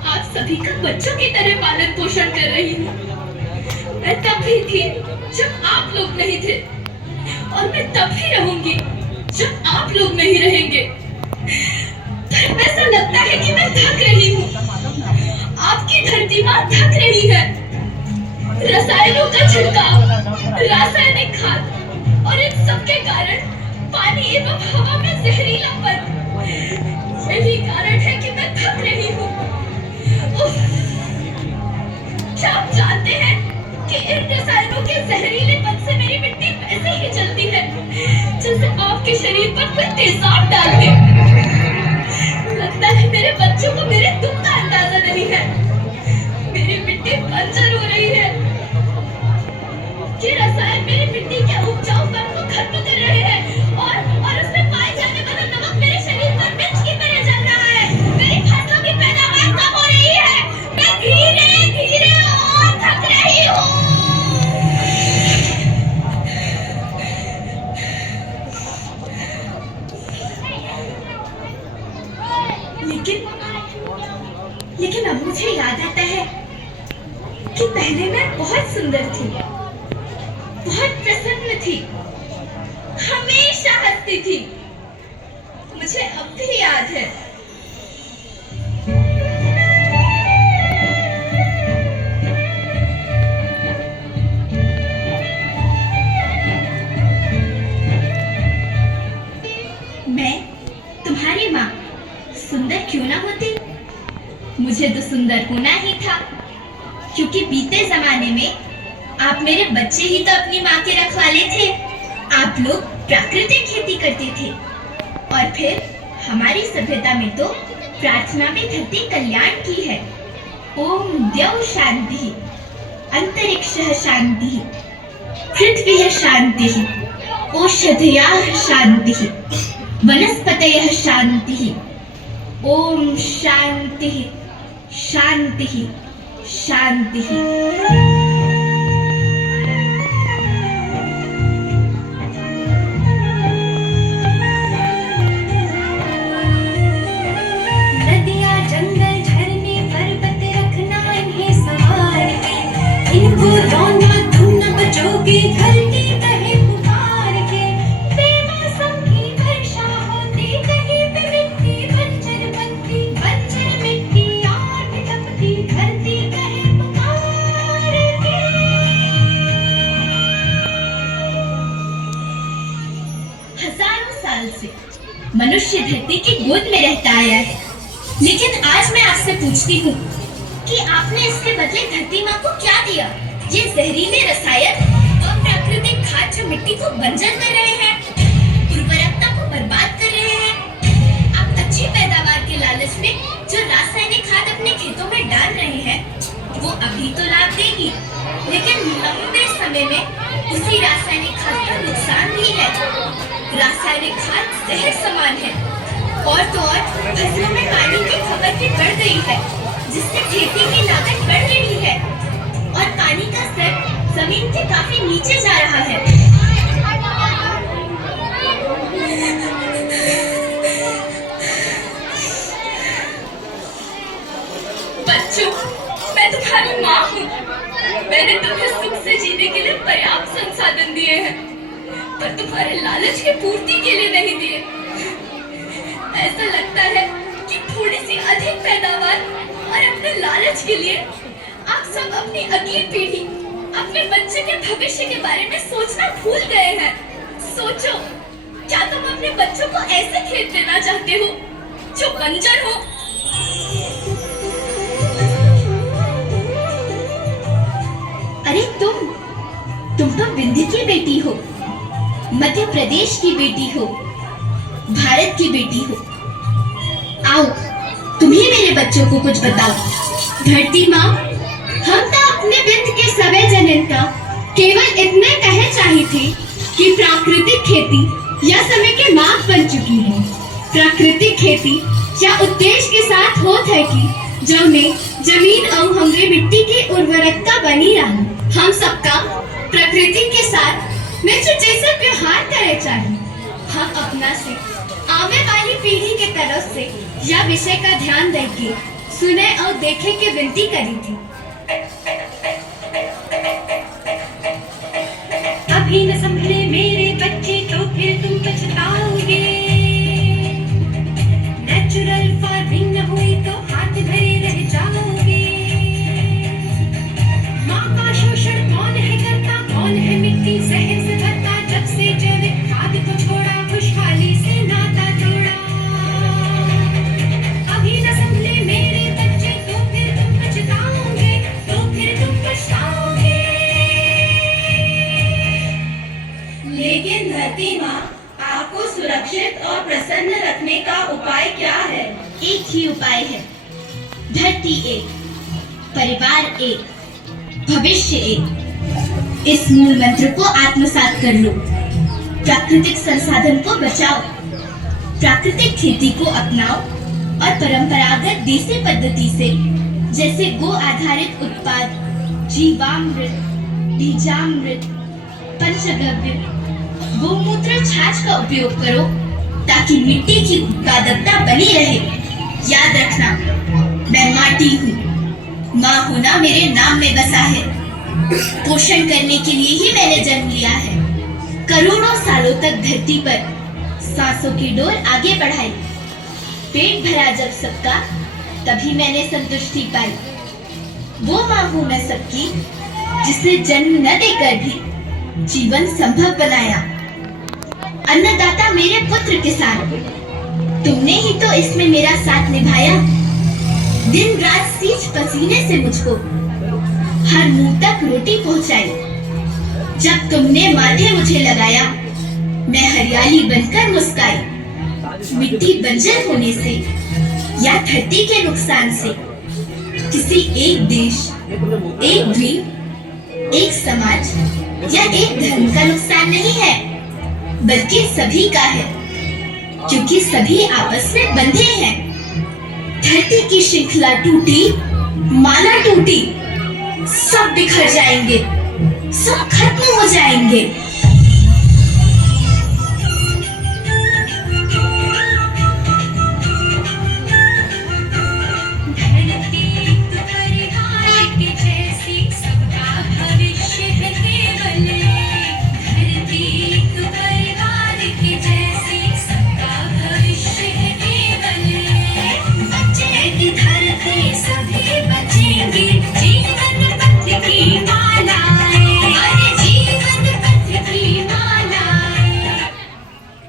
आप सभी का बच्चों की तरह पालन पोषण कर रही हूँ। मैं तब भी थी जब आप लोग नहीं थे, और मैं तब भी रहूंगी जब आप लोग नहीं रहेंगे। पर ऐसा लगता है कि मैं थक रही हूँ। आपकी धरती माँ थक रही है। रसायनों का छिड़काव, रासायनिक खाद और इन सब के कारण पानी एवं हवा में जहरीलापन, यही कारण है कि मैं थक रही हूँ। क्या आप जानते हैं कि इन रसायनों के जहरीलेपन से मेरी मिट्टी वैसे ही जलती है जैसे आपके शरीर पर कोई तेजाब डाल दे। लगता है मेरे बच्चों को मेरे दुख का अंदाजा नहीं है। मेरी मिट्टी बंजर हो रही है। ये रसायन मेरी मिट्टी के उपजाऊपन को खत्म कर रहे हैं और उसमें पाए जाने वाला नमक मेरे शरीर पर मिर्च की तरह जल रहा है। मेरी फसलों की पैदावार कम हो रही है। मैं धीरे धीरे और थक रही हूँ। लेकिन अब मुझे याद आता है कि पहले मैं बहुत सुंदर थी, बहुत प्रसन्न थी, हमेशा हंसती थी। मुझे अब भी याद है। मैं तुम्हारी माँ सुंदर क्यों ना होती? मुझे तो सुंदर होना ही था, क्योंकि बीते जमाने में आप मेरे बच्चे ही तो अपनी माँ के रखवाले थे। आप लोग प्राकृतिक खेती करते थे, और फिर हमारी सभ्यता में तो प्रार्थना में धरती कल्याण की है। ओम द्यौ शांति, अंतरिक्षः शांति, पृथ्वी शांति, औषधयः शांति, वनस्पतयः शांति। ओम शांति शांति शांति। नदियाँ जंगल झरने पर्वत रखना इन्हें संभाल के, इनको रोना तुम न बचोगे धरती कहे पुकार के। बेमौसम की वर्षा होती कहीं पे मिट्टी बंजर बनती, बंजर मिट्टी आग तपती धरती कहे पुकार के। हजारों साल से मनुष्य धरती की गोद में रहता आया है, लेकिन आज मैं आपसे पूछती हूँ कि आपने इसके बदले धरती माँ को क्या दिया? ये जहरीले रसायन और प्राकृतिक खाद जो मिट्टी को बंजर कर रहे हैं, उर्वरकता को बर्बाद कर रहे हैं। आप अच्छी पैदावार के लालच में जो रासायनिक खाद अपने खेतों में डाल रहे हैं, वो अभी तो लाभ देगी, लेकिन लंबे समय में उसी रासायनिक खाद का नुकसान भी है। रासायनिक खाद जहर समान है, और तो और फसलों में पानी की खपत भी बढ़ गई है, जिससे खेती की लागत बढ़ रही है और पानी का स्तर जमीन के काफी नीचे जा रहा है। बच्चों, मैं तुम्हारी माँ हूँ। मैंने तुम्हें सुख से जीने के लिए पर्याप्त संसाधन दिए हैं, पर तुम्हारे लालच की पूर्ति के लिए नहीं दिए। ऐसा लगता है कि थोड़ी सी अधिक पैदावार और अपने लालच के लिए आप सब अपनी अगली पीढ़ी, अपने बच्चे के भविष्य के बारे में सोचना भूल गए हैं। सोचो, क्या तुम अपने बच्चों को ऐसे खेत देना चाहते हो जो बंजर हो? अरे तुम तो विंध्य की बेटी हो, मध्य प्रदेश की बेटी हो, भारत की बेटी हो। आओ, तुम ही मेरे बच्चों को कुछ बताओ। धरती माँ, हम तो अपने विंध्य के सवे जनन का केवल इतने कहे चाही थी कि प्राकृतिक खेती यह समय के मांग बन चुकी है। प्राकृतिक खेती या उद्देश्य के साथ होत है कि जो में जमीन और हमरे मिट्टी की उर्वरकता बनी रही। हम सबका प्रकृति के साथ मित्र जैसे व्यवहार करे चाहिए। हम अपना से आने वाली पीढ़ी के तरफ से यह विषय का ध्यान देंगे सुने और देखे के विनती करी थी। अभी न संभले मेरे बच्चे तो फिर तुम पछताओगे। नेचुरल फार्मिंग न हुई तो हाथ धरे रह जाओगे। माँ का शोषण कौन है करता, कौन है मिट्टी जहर से भरता। जब से जैविक खाद को छोड़ा, खुशहाली से नाता तोड़ा। अभी न संभले मेरे बच्चे तो फिर तुम पछताओगे, तो फिर तुम पछताओगे। लेकिन धरती माँ, आपको सुरक्षित और प्रसन्न रखने का उपाय क्या है? एक ही उपाय है, धरती एक, परिवार एक, भविष्य एक। इस मूल मंत्र को आत्मसात कर लो। प्राकृतिक संसाधन को बचाओ, प्राकृतिक खेती को अपनाओ और परंपरागत देसी पद्धति से, जैसे गो आधारित उत्पाद, जीवामृत, बीजामृत, पंचगव्य, गोमूत्र छाछ का उपयोग करो ताकि मिट्टी की उत्पादकता बनी रहे। याद रखना, मैं माटी हूँ, माँ होना मेरे नाम में बसा है। पोषण करने के लिए ही मैंने जन्म लिया है। करोड़ों सालों तक धरती पर सांसों की डोर आगे बढ़ाई। पेट भरा जब सबका, तभी मैंने संतुष्टि पाई। वो माँ हूँ मैं सबकी, जिसने जन्म न देकर भी जीवन संभव बनाया। अन्नदाता मेरे पुत्र किसान, तुमने ही तो इसमें मेरा साथ निभाया। दिन रात सींच पसीने से मुझको हर मुंह तक रोटी पहुंचाई। जब तुमने माथे मुझे लगाया, मैं हरियाली बनकर मुस्काई। मिट्टी बंजर होने से या धरती के नुकसान से किसी एक देश, एक द्वीप, एक समाज या एक धर्म का नुकसान नहीं है, बल्कि सभी का है, क्योंकि सभी आपस में बंधे हैं। धरती की श्रृंखला टूटी, माला टूटी, सब बिखर जाएंगे, सब खत्म हो जाएंगे।